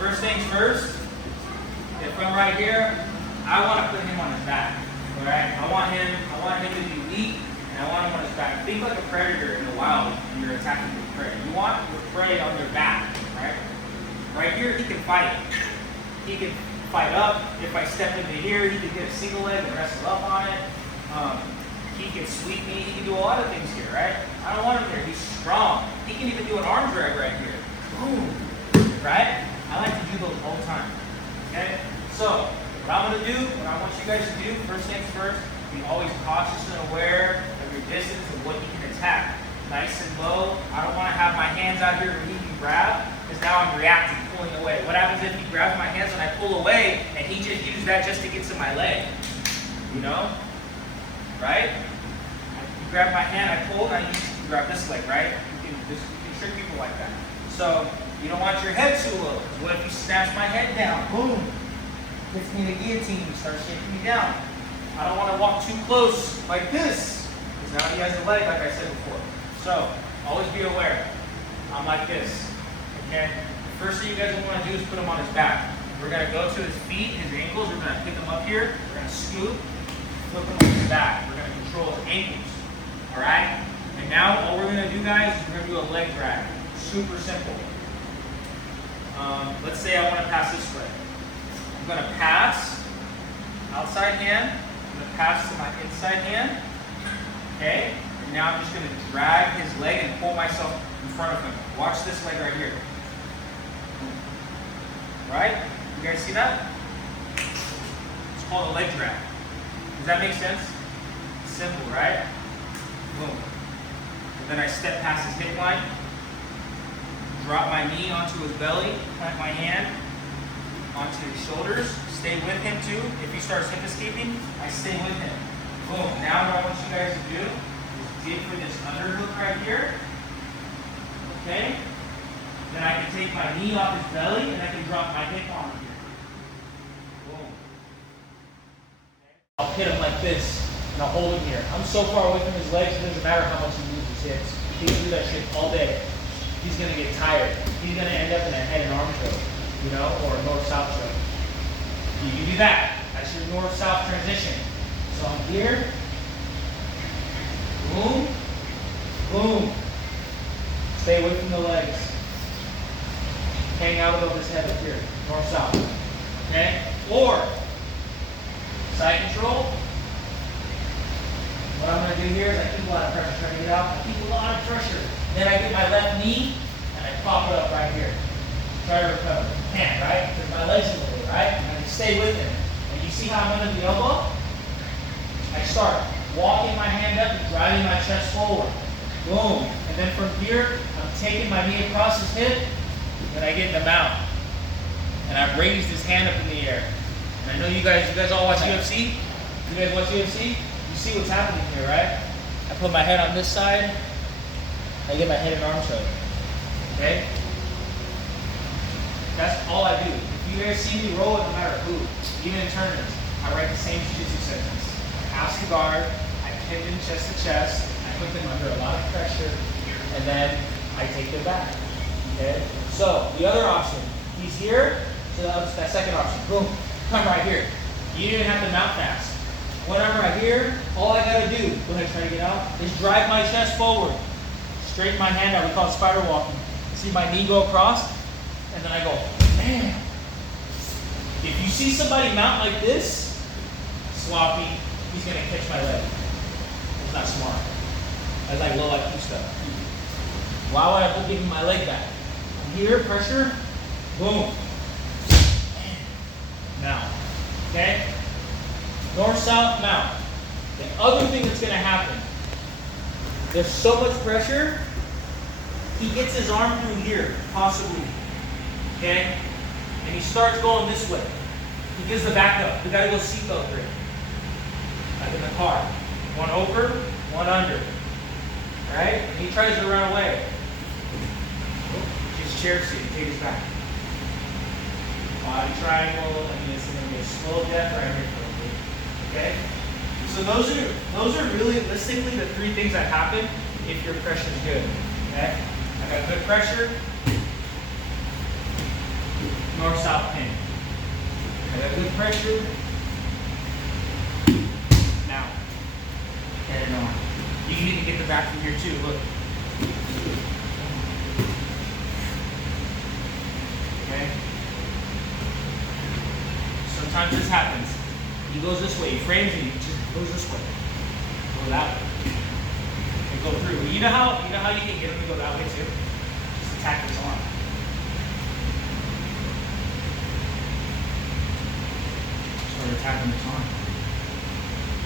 first things first, if I'm right here, I want to put him on his back. All right? I want him to be weak, and I want him on his back. Think like a predator in the wild when you're attacking your prey. You want your prey on their back, right? Right here, he can fight. He can fight up. If I step into here, he can get a single leg and wrestle up on it. He can sweep me. He can do a lot of things here, right? I don't want him here. He's strong. He can even do an arm drag right here. Boom. Right? I like to do those all the time. Okay? So, what I'm going to do, what I want you guys to do, first things first, be always cautious and aware of your distance and what you can attack. Nice and low. I don't want to have my hands out here where he can grab, because now I'm reacting, pulling away. What happens if he grabs my hands and I pull away and he just uses that just to get to my leg? You know? Right? You grab my hand, I pull, and I grab this leg, right? You can trick people like that. So, you don't want your head too low. What if you snatch my head down? Boom. Hits me in the guillotine, start shaking me down. I don't want to walk too close like this, because now he has a leg, like I said before. So, always be aware. I'm like this. Okay? The first thing you guys want to do is put him on his back. We're going to go to his feet, his ankles. We're going to pick him up here. We're going to scoop, flip him on his back. We're going to control his ankles. Alright? And now all we're going to do, guys, is we're going to do a leg drag. Super simple. Let's say I want to pass this way. I'm going to pass outside hand. I'm going to pass to my inside hand. Okay? And now I'm just going to drag his leg and pull myself in front of him. Watch this leg right here. Right? You guys see that? It's called a leg drag. Does that make sense? Simple, right? Boom. And then I step past his hip line. Drop my knee onto his belly, plant my hand onto his shoulders, stay with him too. If he starts hip escaping, I stay with him. Boom. Now what I want you guys to do is dig for this underhook right here. Okay? Then I can take my knee off his belly and I can drop my hip on here. Boom. I'll hit him like this and I'll hold him here. I'm so far away from his legs, it doesn't matter how much he moves his hips. He can do that shit all day. He's going to get tired. He's going to end up in a head and arm choke, you know, or a north-south choke. You can do that. That's your north-south transition. So I'm here. Boom. Boom. Stay away from the legs. Hang out above his head up here. North-south. Okay? Or, side control. What I'm going to do here is I keep a lot of pressure trying to get out. I keep a lot of pressure. Then I get my left knee and I pop it up right here. Try to recover. Can't, right? Because my leg's in the way, right? And I stay with him. And you see how I'm under the elbow? I start walking my hand up and driving my chest forward. Boom. And then from here, I'm taking my knee across his hip and I get in the mount. And I raise his hand up in the air. And I know you guys all watch UFC? You guys watch UFC? You see what's happening here, right? I put my head on this side. I get my head and arm choke. Okay? That's all I do. If you guys see me roll it, no matter who, even in tournaments, I write the same jiu-jitsu sentence. I pass the guard, I pin them chest to chest, I put them under a lot of pressure, and then I take them back. Okay? So, the other option, he's here, so that second option, boom, come right here. You didn't have to mount fast. When I'm right here, all I gotta do, go ahead, try to get out, is drive my chest forward. Straighten my hand out, we call it spider walking. See my knee go across, and then I go, man. If you see somebody mount like this, sloppy, he's gonna catch my leg. It's not smart. That's like low IQ stuff. Why would I give him my leg back? Here, pressure, boom. Now, okay? North-south mount. The other thing that's gonna happen, there's so much pressure, he gets his arm through here, possibly. Okay? And he starts going this way. He gives the back up. We gotta go seatbelt grip. Like in the car. One over, one under. Right? And he tries to run away. Just chair seat, take his back. Body triangle, and it's gonna be a slow death right here for a bit. Okay? So those are realistically the three things that happen if your pressure is good. Okay? I got good pressure. north-south pin. I got good pressure. Now, get it on. You can even get the back from here too, look. Okay? Sometimes this happens. He goes this way, he frames and he just goes this way. Go that way. And go through. You know how you can get him to go that way too? Just attack his arm. Start attacking his arm.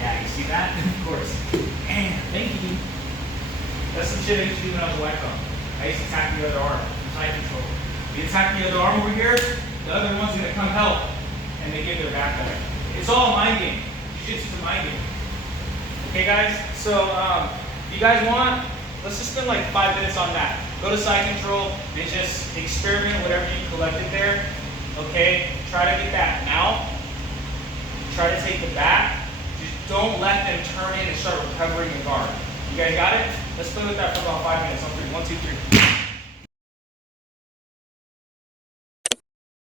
Yeah, you see that? Of course. And thank you. That's some shit I used to do when I was a white belt. I used to attack the other arm. Tight control. You attack the other arm over here, the other one's gonna come help, and they give their back back. It's all a mind game. Jiu-jitsu's a mind game. Okay, guys? So, if you guys want, let's just spend like 5 minutes on that. Go to side control and just experiment whatever you collected there. Okay? Try to get that out. Try to take the back. Just don't let them turn in and start recovering your guard. You guys got it? Let's play with that for about 5 minutes. On 3. 1, 2, 3.